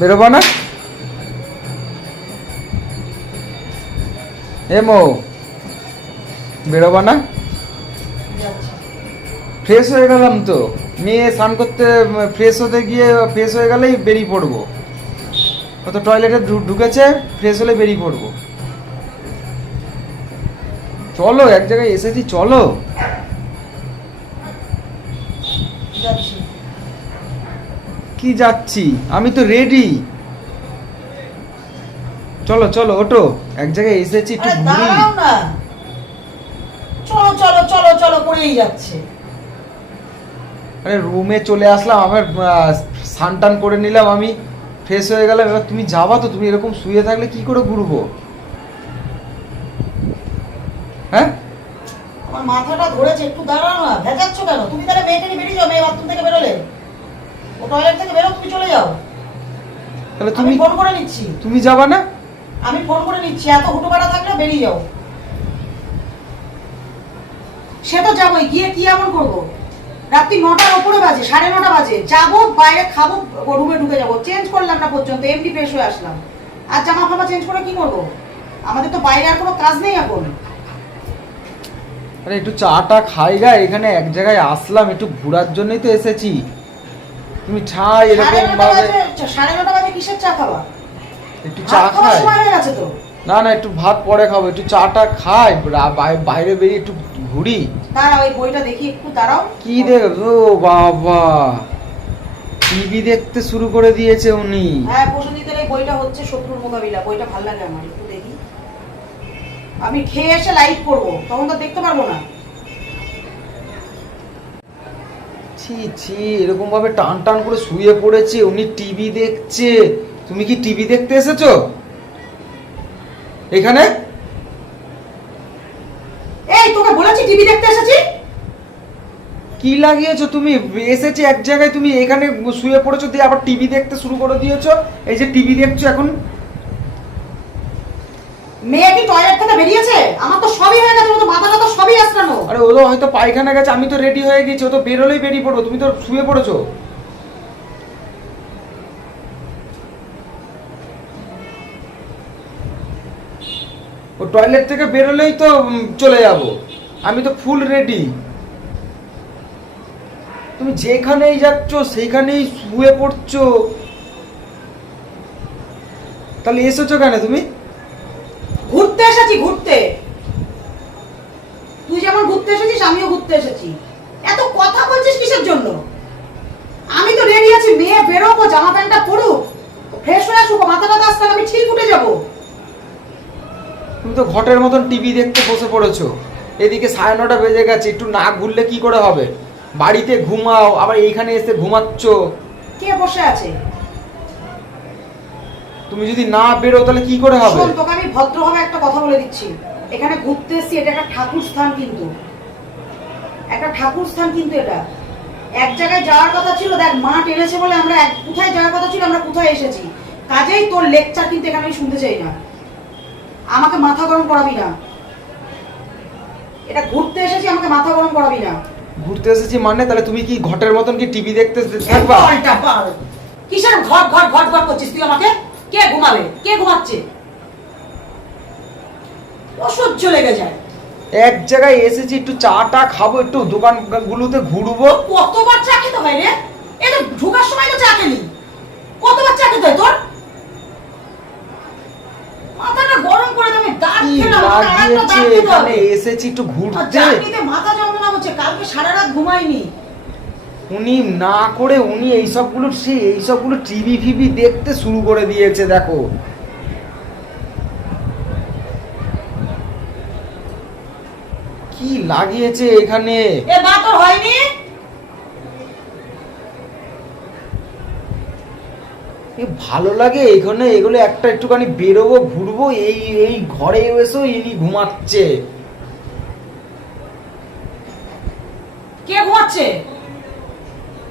বেরোবা না? এমো বেরোবা না? ফ্রেশ হয়ে গেলাম তো। মেয়ে স্নান করতে ফ্রেশ হতে গিয়ে ফ্রেশ হয়ে গেলেই বেরিয়ে পড়ব। ও তো টয়লেটে ঢুকেছে ফ্রেশ হলে বেরিয়ে পড়ব। চলো এক জায়গায় এসেছি চলো। কি যাচ্ছি? আমি তো রেডি চলো চলো ওটো এক জায়গায় এসেছি একটু ঘুরি। চলো চলো চলো চলো করেই যাচ্ছে। আরে রুমে চলে আসলাম। আমার আহ, স্নান টান করে নিলাম আমি। ফ্রেশ হয়ে গেলাম। এবার তুমি যাবা তো? তুমি এরকম শুয়ে থাকলে কি করে ঘুরবো? হ্যাঁ? আমার মাথাটা ধরেছে। একটু দাঁড়াও না। ভেজাচ্ছ কেন? তুমি তাহলে নিয়ে বেরিয়ে যাও মেয়ে বাথরুম থেকে বেরোলে। ও টয়লেট যাও তাহলে তুমি ফোন করে নিচ্ছি। তুমি যাবা না? আমি ফোন করে নিচ্ছি এত থাকলে বেরিয়ে যাও। সে তো যাবোই গিয়ে কি এমন করব? রাত্রি নটার ওপরে বাজে সাড়ে নটা বাজে। যাব বাইরে খাব রুমে ঢুকে যাব। চেঞ্জ করলাম না পর্যন্ত এমনি ফ্রেশ হয়ে আসলাম। আর জামা ফামা চেঞ্জ করে কি করব? আমাদের তো বাইরে আর কোনো কাজ নেই এখন। আরে একটু চাটা খাই গা এখানে এক জায়গায় আসলাম একটু ঘোরার জন্যই তো এসেছি। তুমি সাড়ে এরকম ভাবে সাড়ে নটা বাজে কিসের চা খাওয়া একটু চা খাই। না না একটু ভাত পরে খাব একটু চাটা খাই বাইরে বেরিয়ে একটু ঘুরি। দাঁড়াও এই বইটা দেখি একটু দাঁড়াও। কি দেখ ও বাবা টিভি দেখতে শুরু করে দিয়েছে উনি। হ্যাঁ প্রসেনজিতের এই বইটা হচ্ছে শত্রুর মোকাবিলা বইটা ভালো লাগে আমার একটু দেখি। আমি খেয়ে এসে লাইভ করব তখন তো দেখতে পারব না। ছি ছি এরকম ভাবে টান টান করে শুয়ে পড়েছে উনি টিভি দেখছে। তুমি কি টিভি দেখতে এসেছ? এখানে? এই তোকে বলেছি টিভি দেখতে এসেছি? কি লাগিয়েছো তুমি? এসেছে এক জায়গায় তুমি এখানে শুয়ে পড়েছো দিয়ে আবার টিভি দেখতে শুরু করে দিয়েছ। এই যে টিভি দেখছ এখন? মেয়ে কি টয়লেট থেকে বেরিয়েছে? আমার তো সবই হয়ে গেছে তো মাথা তো সবই আসরানো আরে ও তো হয়তো পায়খানা গেছে, আমি তো রেডি হয়ে গেছি, ও তো বেরোলেই বেরিয়ে পড়ব, তুমি তো শুয়ে পড়েছো। ও টয়লেট থেকে বেরোলেই তো চলে যাব। আমি তো ফুল রেডি তুমি যেখানেই যাচ্ছ, সেইখানেই শুয়ে পড়ছো। তাহলে এসেছ কেন তুমি? ঘুরতে এসেছি ঘুরতে। তুই যেমন ঘুরতে এসেছিস আমিও ঘুরতে এসেছি। এত কথা বলছিস কিসের জন্য? আমি তো রেডি আছি মেয়ে বেরোবো জামা প্যান্টটা পরুক। ফ্রেশ হয়ে আসুক মাথা টাথা আসতে আমি ঠিক উঠে যাব। তুমি তো ঘটের মতন টিভি দেখতে বসে পড়েছো। এদিকে সাড়ে নটা বেজে গেছে একটু না ঘুরলে কি করে হবে? বাড়িতে ঘুমাও আবার এইখানে এসে ঘুমাচ্ছ। কে বসে আছে? তুমি যদি না বেরো তাহলে কি করে হবে? শোন তোকে আমি ভদ্রভাবে একটা কথা বলে দিচ্ছি। এখানে ঘুরতে এসেছি এটা একটা ঠাকুর স্থান কিন্তু। একটা ঠাকুর স্থান কিন্তু এটা। এক জায়গায় যাওয়ার কথা ছিল দেখ মা টেনেছে বলে আমরা এক কোথায় যাওয়ার কথা ছিল আমরা কোথায় এসেছি? কাজেই তোর লেকচার কিন্তু এখানে আমি শুনতে চাই না। আমাকে মাথা গরম করাবি না। এটা ঘুরতে এসেছি আমাকে মাথা গরম করাবি না। ঘুরতে এসেছি মানে? তাহলে তুমি কি ঘটের মতন কি টিভি দেখতে থাকবা? কিসের ঘট ঘট ঘট ঘট করছিস তুই আমাকে? কে ঘুমাবে? কে ঘুমাচ্ছে? অসহ্য লেগে যায়। এক জায়গায় এসেছি একটু চাটা খাব একটু দোকানগুলোতে ঘুরবো। কতবার চা খেতে হয় রে? এ তো ঢোকার সময় তো চা খেলি। কতবার চা খেতে হয় তোর? মাথাটা গরম করে দেবে দাঁত খেলাম এখানে? এসেছি একটু ঘুরতে। মাথা যন্ত্রণা হচ্ছে কালকে সারা রাত ঘুমাইনি। উনি না করে উনি এইসবগুলো সে এইসবগুলো টিভি ফিভি দেখতে শুরু করে দিয়েছে দেখো। কি লাগিয়েছে এখানে? এ হয়নি। ভালো লাগে এখানে এগুলো একটা একটুখানি বেরোবো ঘুরবো এই এই ঘরে এসেও ইনি ঘুমাচ্ছে কে ঘুমাচ্ছে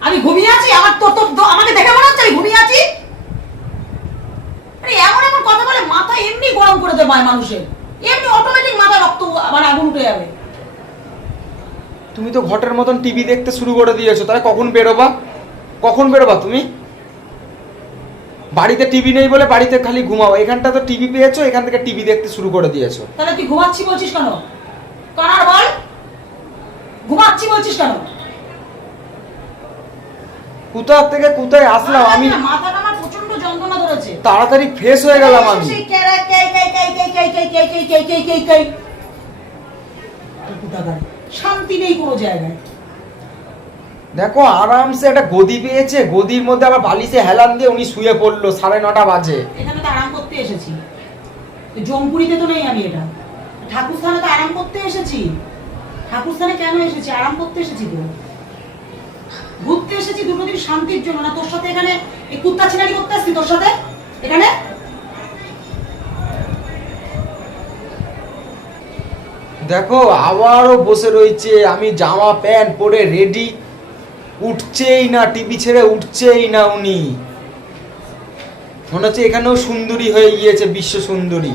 আমি ঘুমিয়ে আছি? আমার তোর তো- আমাকে দেখে মনে হচ্ছে আমি ঘুমিয়ে আছি? আরে এমন এমন কথা বলে মাথা এমনি গরম করে দেয় মানুষের। এমনি অটোমেটিক মাথা রক্ত আমার আগুন উঠে যাবে। তুমি তো ঘটের মতন টিভি দেখতে শুরু করে দিয়েছ তাহলে কখন বেরোবা? কখন বেরোবা তুমি? বাড়িতে টিভি নেই বলে বাড়িতে খালি ঘুমাও। এখানটা তো টিভি পেয়েছ এখান থেকে টিভি দেখতে শুরু করে দিয়েছ। তাহলে তুই ঘুমাচ্ছি বলছিস কেন? কানার বল ঘুমাচ্ছি বলছিস কেন? কোথা থেকে কোথায় আসলাম আমি তাড়াতাড়ি ফেস হয়ে গেলাম আমি শান্তি নেই কোনো জায়গায় দেখো আরামসে একটা গদি পেয়েছে গদির মধ্যে আবার বালিশে হেলান দিয়ে উনি শুয়ে পড়ল সাড়ে নটা বাজে এখানে তো আরাম করতে এসেছি জমপুরিতে তো নেই আমি এটা ঠাকুরস্থানে তো আরাম করতে এসেছি ঠাকুরস্থানে কেন এসেছি আরাম করতে এসেছি তো ঘুরতে এসেছি দুটো শান্তির জন্য। না, তোর সাথে এখানে এই কুত্তা ছিনারি করতে আসছি? তোর সাথে? এখানে? দেখো, আবারও বসে রয়েছে। আমি জামা, প্যান্ট পরে রেডি উঠছেই না টিভি ছেড়ে উঠছেই না উনি। মনে হচ্ছে এখানেও সুন্দরী হয়ে গিয়েছে, বিশ্ব সুন্দরী।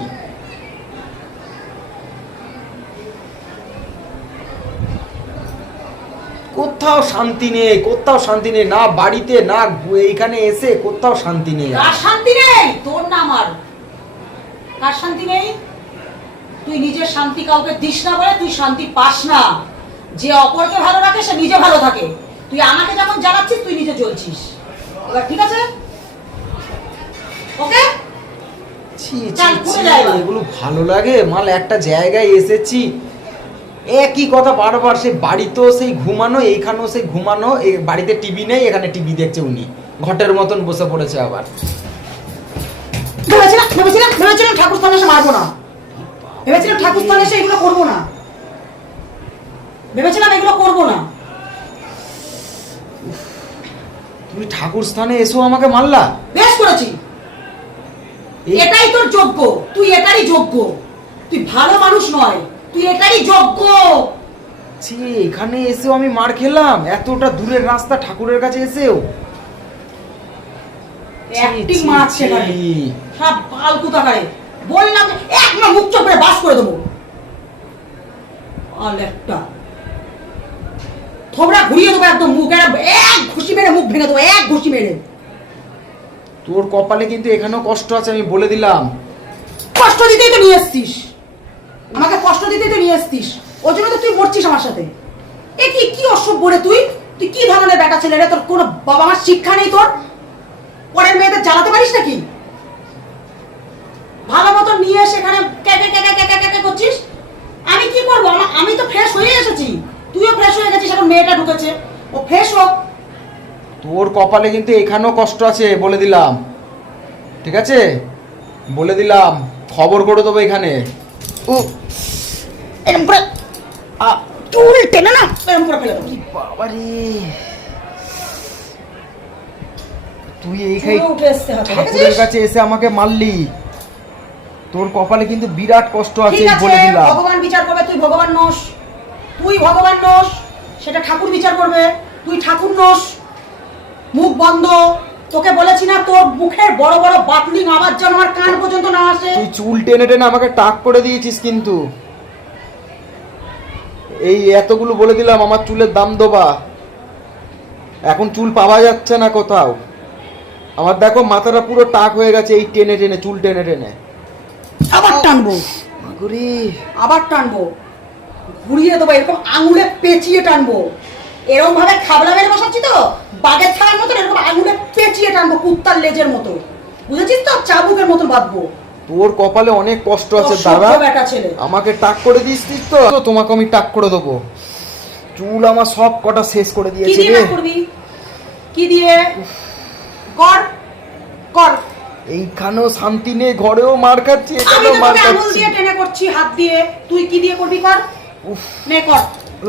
কোথাও শান্তি নেই কোথাও শান্তি নেই না বাড়িতে না এইখানে এসে কোথাও শান্তি নেই কার শান্তি নেই? তোর না আমার। কার শান্তি নেই? তুই নিজের শান্তি কাউকে দিস না বলে তুই শান্তি পাস না। যে অপরকে ভালো রাখে সে নিজে ভালো থাকে। তুই আমাকে যখন জানাচ্ছিস তুই নিজে জ্বলছিস। এবার ঠিক আছে? ওকে? ছি, ছি। এগুলো ভালো লাগে। মাল একটা জায়গায় এসেছি। একই কথা বারবার সেই বাড়িতেও সেই ঘুমানো এইখানেও সেই ঘুমানো এই বাড়িতে টিভি নেই এখানে টিভি দেখছে উনি। ঘটের মতন বসে পড়েছে আবার। ভেবেছিলাম ভেবেছিলাম ভেবেছিলাম ঠাকুর স্থানে এসে মারবো না। ভেবেছিলাম ঠাকুর স্থানে এসে এগুলো করব না। ভেবেছিলাম এগুলো করব না। তুমি ঠাকুর স্থানে এসো আমাকে মারলা? বেশ করেছি। এটাই তোর যোগ্য তুই এটারই যোগ্য। তুই ভালো মানুষ নয়। তুই এটারই যোগ্য। ছি এখানে এসেও আমি মার খেলাম। এতটা দূরের রাস্তা ঠাকুরের কাছে এসেও। অ্যাক্টিং ছি, মারছে ছি। এখানে। সব ফালতু টাকারে বললাম এক না মুখ চোখ করে বাস করে দেবো। আর একটা। থোবড়া ঘুরিয়ে দেবো একদম মুখ এক ঘুষি মেরে মুখ ভেঙে দেবো এক ঘুষি মেরে। তোর কপালে কিন্তু এখানেও কষ্ট আছে আমি বলে দিলাম। কষ্ট দিতেই তো নিয়ে এসছিস। আমাকে কষ্ট দিতেই তো নিয়ে এসছিস ওই জন্য তো তুই মরছিস আমার সাথে। এ কি কি অসভ্য রে তুই? তুই কি ধরনের বেটা ছেলে রে? তোর কোনো বাবা মার শিক্ষা নেই তোর? পরের মেয়েদের জ্বালাতে পারিস নাকি? ভালো মতো নিয়ে এসে এখানে ক্যাকে ক্যাকে ক্যাকে ক্যাকে করছিস? আমি কি করব? আমি তো ফ্রেশ হয়ে এসেছি। তুইও ফ্রেশ হয়ে গেছিস, এখন মেয়েটা ঢুকেছে। ও ফ্রেশ হোক। তোর কপালে কিন্তু এখানেও কষ্ট আছে, বলে দিলাম। ঠিক আছে? বলে দিলাম। খবর করে দেবো এখানে। ও এরকম করে চুল টেনে না এরকম করে ফেলে দেবো বাবারে তুই এইখানে চুলে উঠে এসছে হাতে, ঠাকুরের কাছে এসে আমাকে মারলি তোর কপালে কিন্তু বিরাট কষ্ট আছে আছে বলে দিলাম ভগবান বিচার করবে তুই ভগবান নোস। তুই ভগবান নোস। সেটা ঠাকুর বিচার করবে তুই ঠাকুর নোস। মুখ বন্ধ। তোকে বলেছি না তোর মুখের বড় বড় বাতলিং আওয়াজ যেন আমার কান পর্যন্ত না আসে। তুই চুল টেনে টেনে আমাকে টাক করে দিয়েছিস কিন্তু। এই এতগুলো বলে দিলাম আমার চুলের দাম দেবা। এখন চুল পাওয়া যাচ্ছে না কোথাও। আমার দেখো মাথাটা পুরো টাক হয়ে গেছে এই টেনে টেনে চুল টেনে টেনে। আবার টানবো? মাগুরি। আবার টানবো? ঘুরিয়ে দেবো এরকম আঙুলে পেঁচিয়ে টানবো। এরকম ভাবে খাবলা মেরে বসাচ্ছি তো? বাগের ছাড়ার মতন এরকম আঙুলে পেঁচিয়ে টানবো কুত্তার লেজের মতো। বুঝেছিস তো? চাবুকের মতন বাঁধবো। তোর কপালে অনেক কষ্ট আছে দাদা। আমাকে টাক করে দিচ্ছিস তো? তোমাকে আমি টাক করে দেবো। চুল আমার সব কটা শেষ করে দিয়েছে রে। করবি? কি দিয়ে? কর কর এইখানেও শান্তি নেই ঘরেও মার খাচ্ছি এখানেও মার তোকে আঙুল দিয়ে টেনে করছি হাত দিয়ে। তুই কি দিয়ে করবি কর উফ, নে কর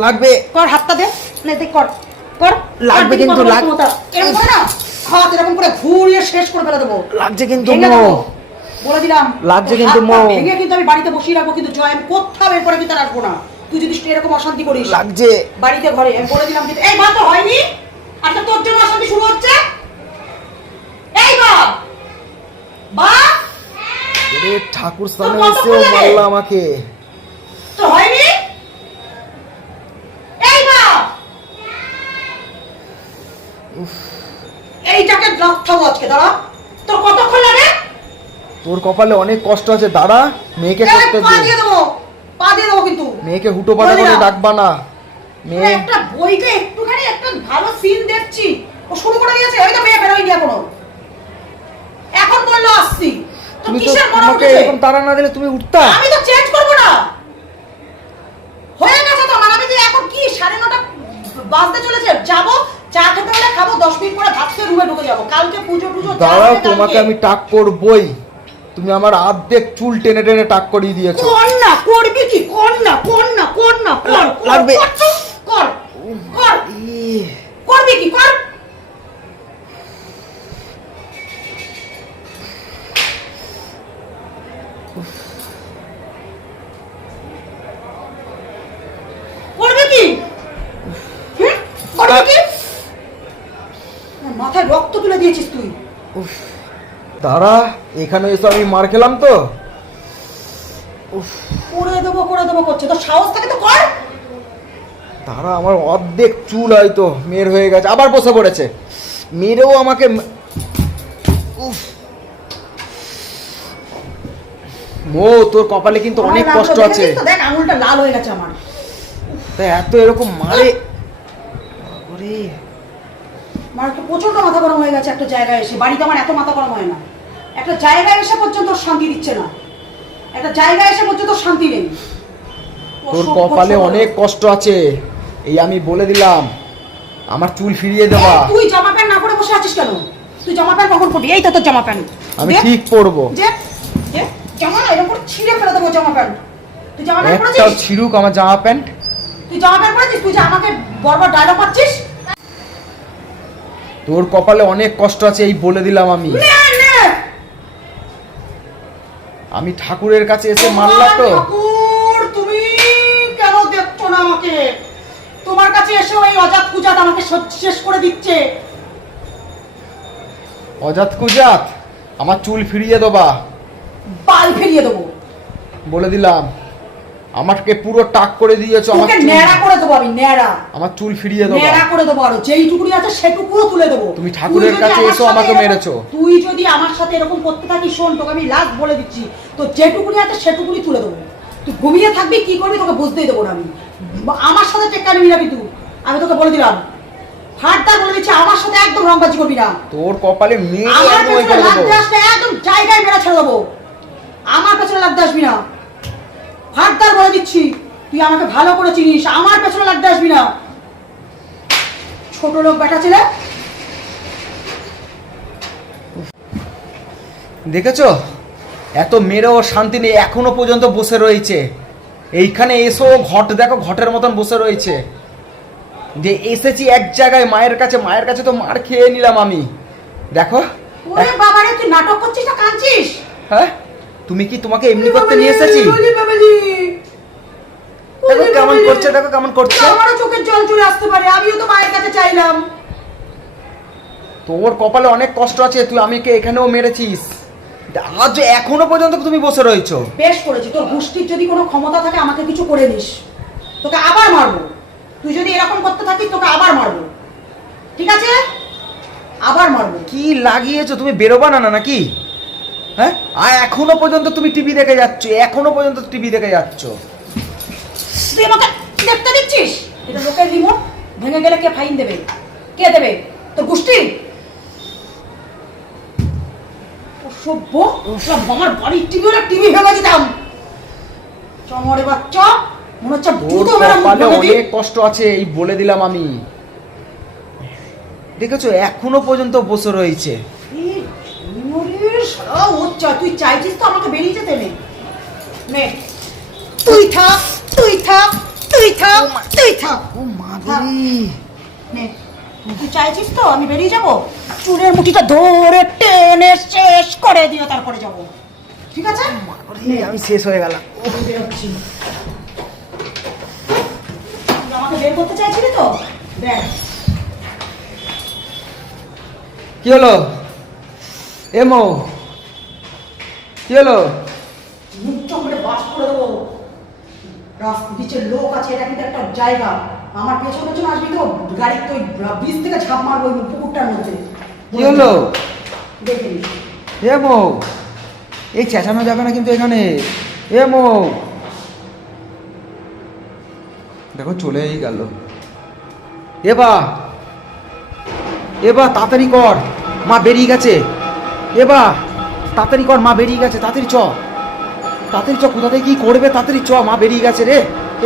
লাগবে। কর হাতটা দে। নে দেখ কর কর। লাগবে কিন্তু, এরকম করে না হাত এরকম করে ঘুরিয়ে শেষ করে ফেলে দেবো। লাগছে কিন্তু বলে দিলাম। লাগছে কিন্তু। ভেঙে কিন্তু আমি বাড়িতে বসিয়ে রাখব কিন্তু জয় আমি কোথাও এরপরে কিন্তু আসব না। তুই যদি এরকম অশান্তি করিস লাগছে। বাড়িতে ঘরে আমি বলে দিলাম কিন্তু এই মা তো হয়নি। আচ্ছা তোর জন্য অশান্তি শুরু হচ্ছে? এই বা বা রে ঠাকুর স্থানে এসেও মারলা আমাকে। তো হয়নি এই বা এইটাকে লাফাবো আজকে দাঁড়া। তোর কতক্ষণ লাগে তোর কপালে অনেক কষ্ট আছে দাঁড়া। মেয়েকে পা দিয়ে দেবো পা দিয়ে দেবো কিন্তু। মেয়েকে হুটো পাটা করে ডাকবা না। মেয়ে একটা বইকে একটুখানি একটা ভালো সিন দেখছি। ও শুরু করে দিয়েছে ওই তো মেয়ে বেরোয়নি এখনও। এখন বলল আসছি। তুমি তো এরকম না দিলে তুমি উঠতা? আমি তো চেঞ্জ করব না। হয়ে গেছে তো আমি যে এখন কি? সাড়ে নটা বাজতে চলেছে যাব? চা খেতে হলে খাব দশ মিনিট পরে ভাত খেয়ে রুমে ঢুকে যাব। কালকে পুজো টুজো দাঁড়াও তোমাকে আমি টাক করবই। তুমি আমার অর্ধেক চুল টেনে টেনে টাক করিয়ে দিয়েছ। কর না করবি কি কর না কর না কর না কর কর, লাগবে। কর তো, কর কর ইহ, করবি কি কর করবি কি হুম? করবি কি মাথায় রক্ত তুলে দিয়েছিস তুই উফ। দাঁড়া এখানে এসে আমি মার খেলাম তো। করে দেবো করে দেবো করছে। তো সাহস থাকে তো কর। দাঁড়া আমার অর্ধেক চুল হয়তো মেয়ের হয়ে গেছে আবার বসে পড়েছে। মেয়েরও আমাকে উফ। মো তোর কপালে কিন্তু অনেক কষ্ট আছে। দেখ আঙুলটা লাল হয়ে গেছে আমার। তা এত এরকম মারে ওরে আমার তো প্রচণ্ড মাথা গরম হয়ে গেছে একটা জায়গায় এসে। বাড়িতে আমার এত মাথা গরম হয় না। একটা জায়গায় এসে পর্যন্ত শান্তি দিচ্ছে না। একটা জায়গায় এসে পর্যন্ত শান্তি নেই। তোর কপালে অনেক কষ্ট আছে। এই আমি বলে দিলাম আমার চুল ফিরিয়ে এই, তুই জামা প্যান্ট না পরে বসে আছিস কেন? তুই জামা প্যান্ট কখন পরবি? এই তো তোর জামা প্যান্ট। আমি ঠিক পরবো। যে যে জামা এরকম করে ছিঁড়ে ফেলে দেবো জামা প্যান্ট। তুই জামা প্যান্ট পরেছিস? ছিড়ুক আমার জামা প্যান্ট। তুই জামা প্যান্ট পরেছিস? তুই যে আমাকে বরবার ডায়লগ পাচ্ছিস তোর কপালে অনেক কষ্ট আছে এই বলে দিলাম আমি। নে আমি ঠাকুরের কাছে এসে মারলাম তো। ঠাকুর তুমি কেন দেখছ না আমাকে? তোমার কাছে এসে ওই অজাত কুজাত আমাকে শেষ করে দিচ্ছে। অজাত কুজাত আমার চুল ফিরিয়ে দেবা। বাল ফিরিয়ে দেবো। বলে দিলাম। আমাকে পুরো টাক করে দিয়েছ চুল- ন্যাড়া করে দেবো আমি ন্যাড়া। আমার চুল ফিরিয়ে দেবা। ন্যাড়া করে দেবো আরও যেইটুকুনি আছে সেটুকুও তুলে দেবো। তুমি ঠাকুরের কাছে এসো, আমাকে মেরেছো। তুই যদি আমার সাথে এরকম করতে থাকিস শোন তোকে আমি লাস্ট বলে দিচ্ছি। তো যেটুকুনি আছে সেটুকুনি তুলে দেবো। তুই ঘুমিয়ে থাকবি কি করবি তোকে বুঝতেই দেবো না আমি। আমার সাথে টেক্কা নিবি না কিন্তু আমি তোকে বলে দিলাম। ফাটদার বলে দিচ্ছি আমার সাথে একদম রংবাজি করবি না। তোর কপালে মেয়ে আমার একদম পেছনে লাগতে আসলে একদম জায়গায় মেরা ছেড়ে দেবো। আমার পেছনে লাগতে আসবি না। ফাটদার বলে দিচ্ছি তুই আমাকে ভালো করে চিনিস আমার পেছনে লাগতে আসবি না। ছোট লোক বেটা ছেলে। দেখেছ? এত মেয়েরাও শান্তি নেই এখনও পর্যন্ত বসে রয়েছে। এইখানে এসো ঘট দেখো ঘটের মতন বসে রয়েছে। যে এসেছি এক জায়গায় মায়ের কাছে মায়ের কাছে তো মার খেয়ে নিলাম আমি। দেখো ওরে বাবারে তুই নাটক করছিস না কাঁদছিস? হ্যাঁ? তুমি কি তোমাকে এমনি করতে নিয়ে এসেছি? দেখো কেমন করছে দেখো কেমন করছে। আমারও চোখের জল চলে আসতে পারে আমিও তো মায়ের কাছে চাইলাম। তোর কপালে অনেক কষ্ট আছে তুই আমাকে এখানেও মেরেছিস। আজ এখনও পর্যন্ত তুমি বসে রয়েছো। বেশ করেছি তোর গোষ্ঠীর যদি কোনো ক্ষমতা থাকে আমাকে কিছু করে নিস। তোকে আবার মারবো। তুই যদি এরকম করতে থাকিস তোকে আবার মারবো। ঠিক আছে? আবার মারবো। কি লাগিয়েছো? তুমি বেরোবা না না নাকি? হ্যাঁ? আর এখনও পর্যন্ত তুমি টিভি দেখে যাচ্ছ এখনও পর্যন্ত টিভি দেখে যাচ্ছ। তুই আমাকে দেখতে দিচ্ছিস এটা লোকের রিমোট ভেঙে গেলে কে ফাইন দেবে? কে দেবে? তোর গোষ্ঠী? অসভ্য সব আমার বাড়ির টিভি হলে টিভি ভেঙে দিতাম। চমড়ে বাচ্চা মনে হচ্ছে দুটো মেরা। অনেক কষ্ট আছে এই বলে দিলাম আমি। দেখেছ এখনও পর্যন্ত বসে রয়েছে। ওরে তুই চাইছিস তো আমাকে বেরিয়ে যেতে নে। নে। তুই থাক তুই থাক তুই থাক তুই থাক। ও মা। নে। তুই চাইছিস তো আমি বেরিয়ে যাব? চুলের মুঠিটা ধরে টেনে শেষ করে দিও তারপরে যাব। ঠিক আছে? আমি শেষ হয়ে গেলাম। আমাকে বের করতে চাইছিলি তো? দেখ। কি হলো? এমো কি হলো? মুখ চমড়ে বাস করে দেবো। রাস্তা নিচে লোক আছে এটা কিন্তু একটা জায়গা। আমার পেছন পেছন আসবি তো গাড়ির তো ব্রিজ থেকে ঝাঁপ মারবো ওই পুকুরটার মধ্যে। কি হলো? দেখে। এ মো এই চেঁচানো যাবে না কিন্তু এখানে? এ মো দেখো চলেই গেল। এবা এবা তাড়াতাড়ি কর। মা বেরিয়ে গেছে। এবা তাড়াতাড়ি কর, মা বেরিয়ে গেছে, তাড়াতাড়ি চ। তাড়াতাড়ি চ, কোথা থেকে কি করবে, তাড়াতাড়ি চ, মা বেরিয়ে গেছে রে।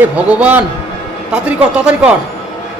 এ ভগবান, তাড়াতাড়ি কর তাড়াতাড়ি কর।